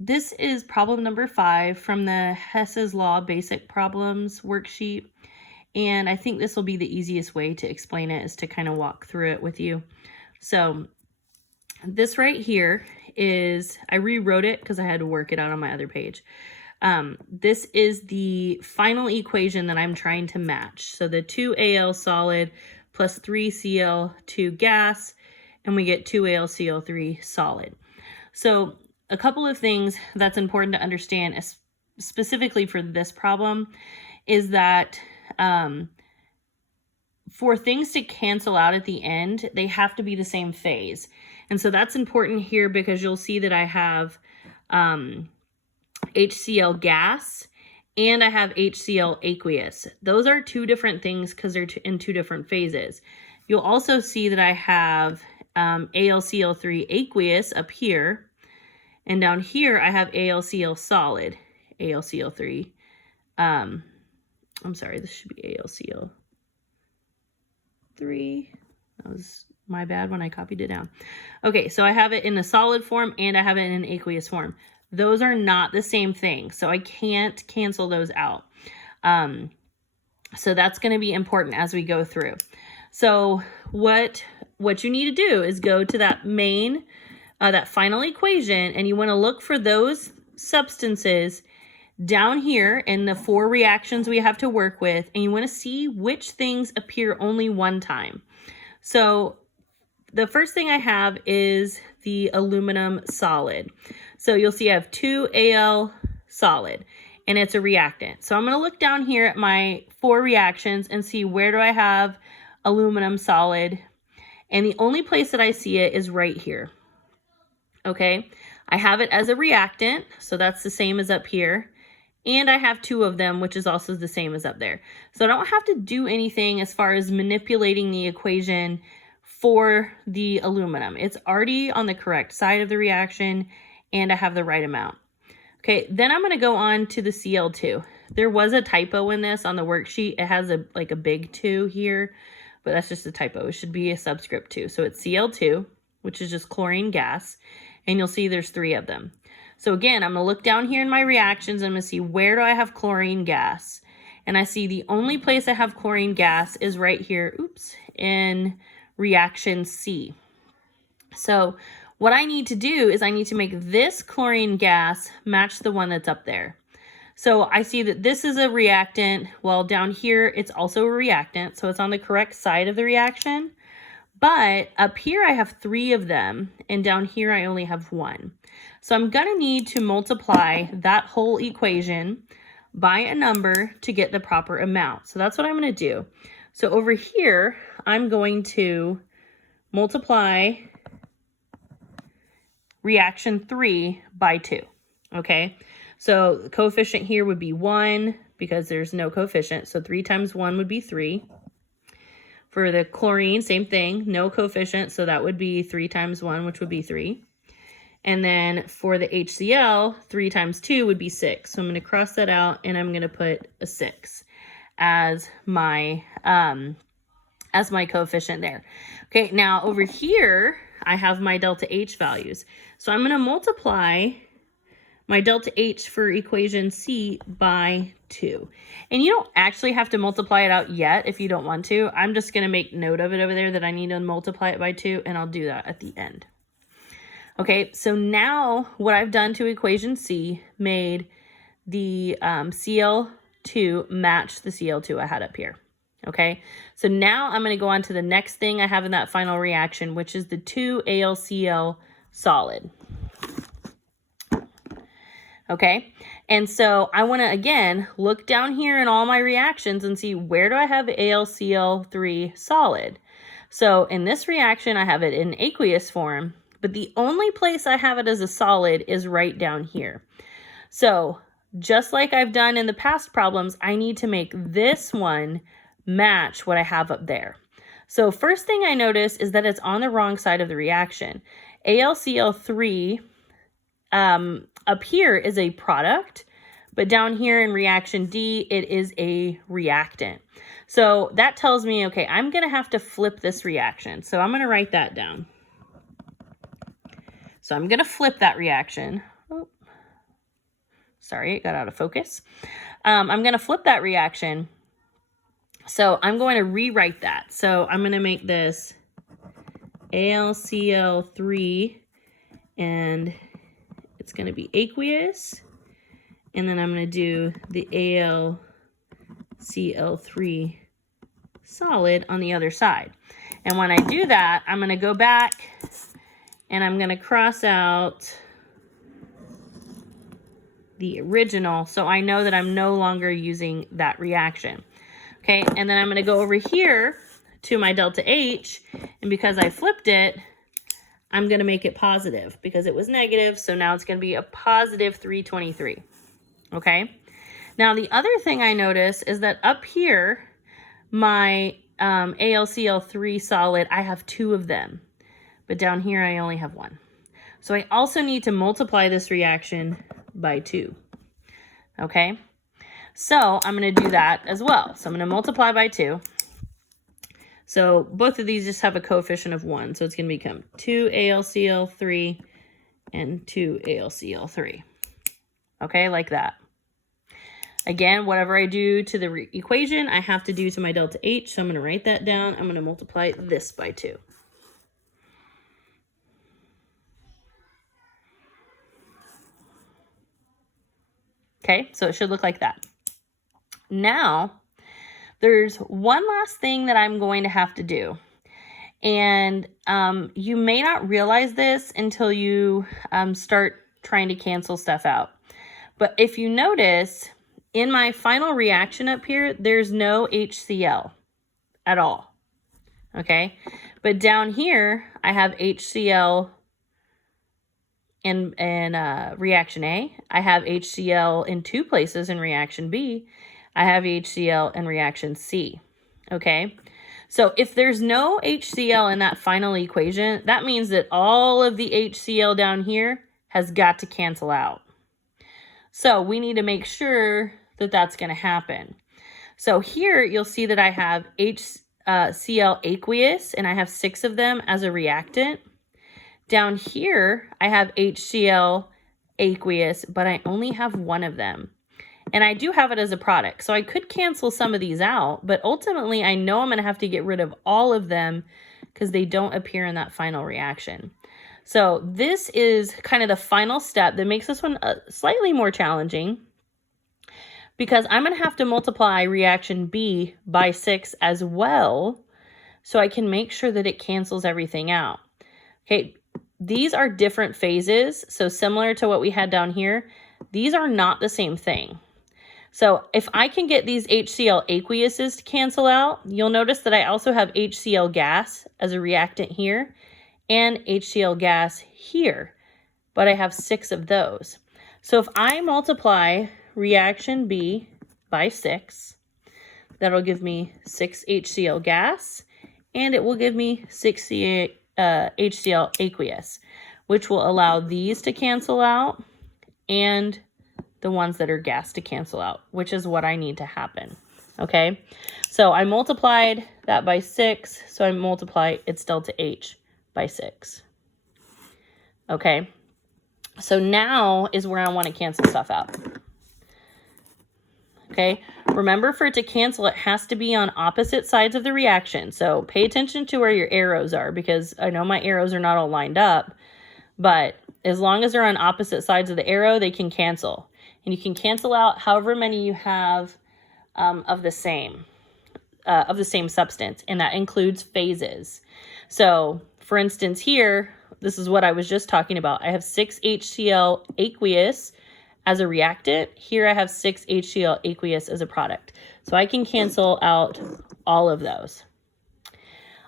this is problem number 5 from the Hess's Law Basic Problems worksheet. And I think this will be the easiest way to explain it, is to kind of walk through it with you. So this right here is, I rewrote it because I had to work it out on my other page. This is the final equation that I'm trying to match. So the 2Al solid plus 3Cl2 gas, and we get 2AlCl3 solid. So a couple of things that's important to understand, specifically for this problem, is that for things to cancel out at the end, they have to be the same phase. And so that's important here because you'll see that I have HCl gas and I have HCl aqueous. Those are two different things because they're in two different phases. You'll also see that I have AlCl3 aqueous up here, and down here I have AlCl solid, AlCl3. I'm sorry, this should be AlCl3. That was my bad when I copied it down. Okay, so I have it in a solid form and I have it in an aqueous form. Those are not the same thing, so I can't cancel those out. So that's going to be important as we go through. So what you need to do is go to that that final equation, and you want to look for those substances down here in the 4 reactions we have to work with, and you want to see which things appear only one time. So the first thing I have is the aluminum solid. So you'll see I have 2Al solid, and it's a reactant. So I'm going to look down here at my 4 reactions and see where do I have aluminum solid. And the only place that I see it is right here. Okay, I have it as a reactant, so that's the same as up here. And I have 2 of them, which is also the same as up there. So I don't have to do anything as far as manipulating the equation for the aluminum. It's already on the correct side of the reaction, and I have the right amount. Okay, then I'm going to go on to the Cl2. There was a typo in this on the worksheet. It has a big 2 here, but that's just a typo. It should be a subscript 2. So it's Cl2, which is just chlorine gas, and you'll see there's 3 of them. So again, I'm going to look down here in my reactions. I'm going to see where do I have chlorine gas. And I see the only place I have chlorine gas is right here, in reaction C. So what I need to do is I need to make this chlorine gas match the one that's up there. So I see that this is a reactant. Well, down here, it's also a reactant. So it's on the correct side of the reaction. But up here, I have 3 of them. And down here, I only have 1. So I'm going to need to multiply that whole equation by a number to get the proper amount. So that's what I'm going to do. So over here, I'm going to multiply reaction 3 by 2. Okay, so the coefficient here would be 1 because there's no coefficient. So 3 times 1 would be 3. For the chlorine, same thing, no coefficient. So that would be 3 times 1, which would be 3. And then for the HCl, 3 times 2 would be 6. So I'm going to cross that out, and I'm going to put a 6 as my coefficient there. Okay, now over here, I have my delta H values. So I'm going to multiply my delta H for equation C by 2. And you don't actually have to multiply it out yet if you don't want to. I'm just going to make note of it over there that I need to multiply it by 2, and I'll do that at the end. Okay, so now what I've done to equation C made the Cl2 match the Cl2 I had up here. Okay, so now I'm going to go on to the next thing I have in that final reaction, which is the 2AlCl solid. Okay, and so I want to, again, look down here in all my reactions and see where do I have AlCl3 solid. So in this reaction, I have it in aqueous form, but the only place I have it as a solid is right down here. So just like I've done in the past problems, I need to make this one match what I have up there. So first thing I notice is that it's on the wrong side of the reaction. AlCl3 up here is a product, but down here in reaction D, it is a reactant. So that tells me, okay, I'm going to have to flip this reaction. So I'm going to write that down. So I'm going to flip that reaction. Oh, Sorry, it got out of focus. I'm going to flip that reaction. So I'm going to rewrite that. So I'm going to make this AlCl3, and it's going to be aqueous. And then I'm going to do the AlCl3 solid on the other side. And when I do that, I'm going to go back and I'm going to cross out the original so I know that I'm no longer using that reaction. Okay, and then I'm going to go over here to my delta H, and because I flipped it, I'm going to make it positive because it was negative, so now it's going to be a positive 323. Okay, now the other thing I notice is that up here, my AlCl3 solid, I have 2 of them, but down here I only have 1. So I also need to multiply this reaction by 2. Okay, so I'm going to do that as well. So I'm going to multiply by 2. So both of these just have a coefficient of 1. So it's going to become 2 AlCl3 and 2 AlCl3. Okay, like that. Again, whatever I do to the equation, I have to do to my delta H. So I'm going to write that down. I'm going to multiply this by 2. Okay, so it should look like that. Now, there's one last thing that I'm going to have to do. And you may not realize this until you start trying to cancel stuff out. But if you notice, in my final reaction up here, there's no HCl at all. Okay, but down here, I have HCl in reaction A. I have HCl in 2 places in reaction B. I have HCl in reaction C. Okay, so if there's no HCl in that final equation, that means that all of the HCl down here has got to cancel out. So we need to make sure that that's going to happen. So here you'll see that I have HCl aqueous, and I have 6 of them as a reactant. Down here, I have HCl aqueous, but I only have 1 of them. And I do have it as a product, so I could cancel some of these out, but ultimately I know I'm going to have to get rid of all of them because they don't appear in that final reaction. So this is kind of the final step that makes this one slightly more challenging, because I'm going to have to multiply reaction B by 6 as well, so I can make sure that it cancels everything out. Okay, these are different phases, so similar to what we had down here, these are not the same thing. So if I can get these HCl aqueuses to cancel out, you'll notice that I also have HCl gas as a reactant here and HCl gas here, but I have 6 of those. So if I multiply reaction B by 6, that'll give me 6 HCl gas, and it will give me 6 HCl aqueous, which will allow these to cancel out and the ones that are gas to cancel out, which is what I need to happen. Okay, so I multiplied that by 6, so I multiply its delta H by 6. Okay, so now is where I want to cancel stuff out. Okay, remember, for it to cancel, it has to be on opposite sides of the reaction. So pay attention to where your arrows are, because I know my arrows are not all lined up, but as long as they're on opposite sides of the arrow, they can cancel. And you can cancel out however many you have of the same substance, and that includes phases. So for instance here, this is what I was just talking about. I have 6 HCl aqueous as a reactant. Here I have 6 HCl aqueous as a product. So I can cancel out all of those.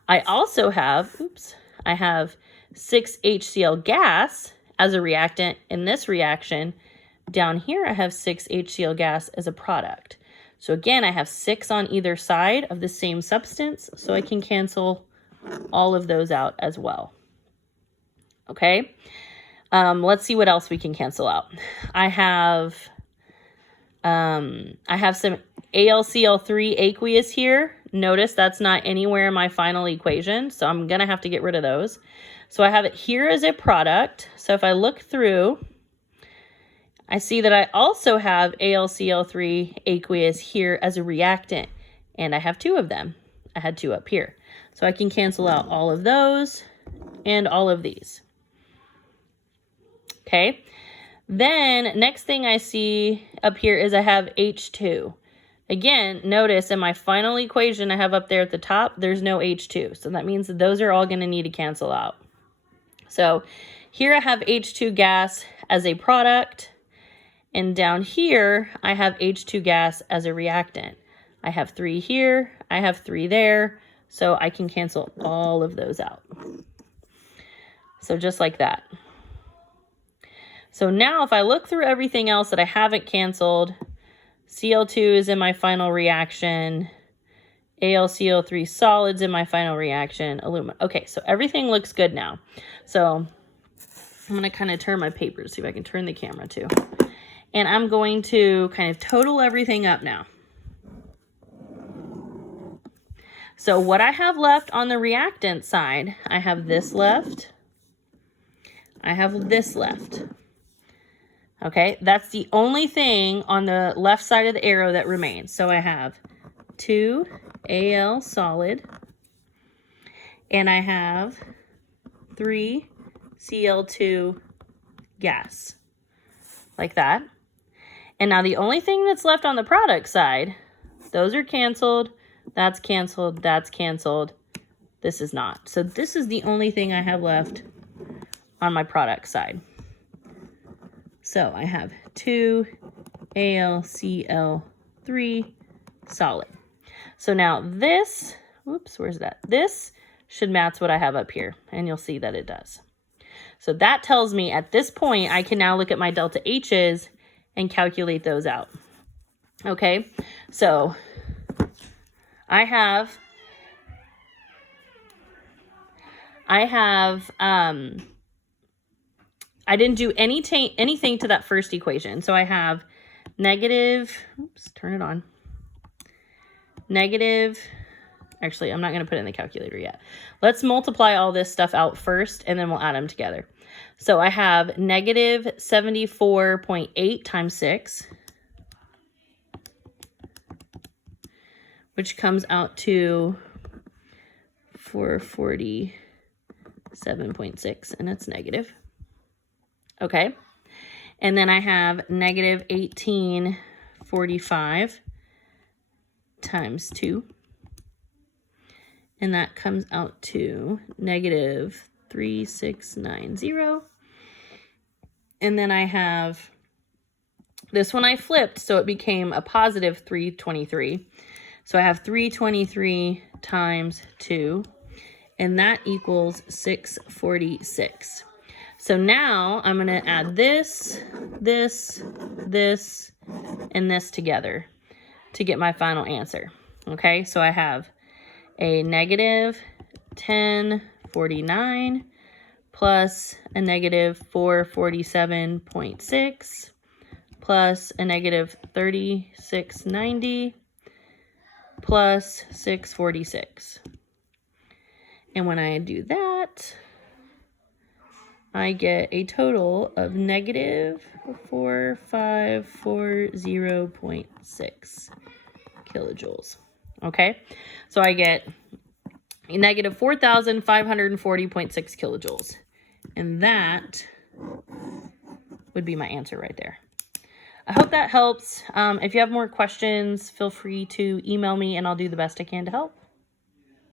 I also have, I have 6 HCl gas as a reactant in this reaction. Down here, I have 6 HCl gas as a product. So again, I have 6 on either side of the same substance, so I can cancel all of those out as well. Okay, let's see what else we can cancel out. I have some AlCl3 aqueous here. Notice that's not anywhere in my final equation, so I'm gonna have to get rid of those. So I have it here as a product. So if I look through, I see that I also have AlCl3 aqueous here as a reactant, and I have 2 of them. I had 2 up here. So I can cancel out all of those and all of these. Okay. Then next thing I see up here is I have H2. Again, notice in my final equation I have up there at the top, there's no H2. So that means that those are all going to need to cancel out. So here I have H2 gas as a product, and down here I have H2 gas as a reactant. I have 3 here, I have 3 there, so I can cancel all of those out. So just like that. So now if I look through everything else that I haven't canceled, Cl2 is in my final reaction, AlCl3 solids in my final reaction, aluminum. Okay, so everything looks good now. So I'm going to kind of turn my paper to see if I can turn the camera too. And I'm going to kind of total everything up now. So what I have left on the reactant side, I have this left. I have this left. Okay, that's the only thing on the left side of the arrow that remains. So I have 2 Al solid, and I have 3 Cl2 gas, like that. And now the only thing that's left on the product side, those are canceled, that's canceled, that's canceled, this is not. So this is the only thing I have left on my product side. So I have 2 AlCl3 solid. So now this, whoops, where's that? This should match what I have up here, and you'll see that it does. So that tells me at this point, I can now look at my delta H's and calculate those out. Okay, so I didn't do anything to that first equation. So I have negative, oops, turn it on. Negative, actually, I'm not going to put it in the calculator yet. Let's multiply all this stuff out first, and then we'll add them together. So I have negative 74.8 times 6, which comes out to 447.6, and it's negative. Okay, and then I have negative 1845 times 2, and that comes out to negative 3690. And then I have, this one I flipped, so it became a positive 323. So I have 323 times 2, and that equals 646. So now I'm going to add this, this, this, and this together to get my final answer. Okay, so I have a negative 1049 plus a negative 447.6 plus a negative 3690 plus 646. And when I do that, I get a total of negative 4540.6 kilojoules. Okay, so I get a negative 4,540.6 kilojoules. And that would be my answer right there. I hope that helps. If you have more questions, feel free to email me and I'll do the best I can to help.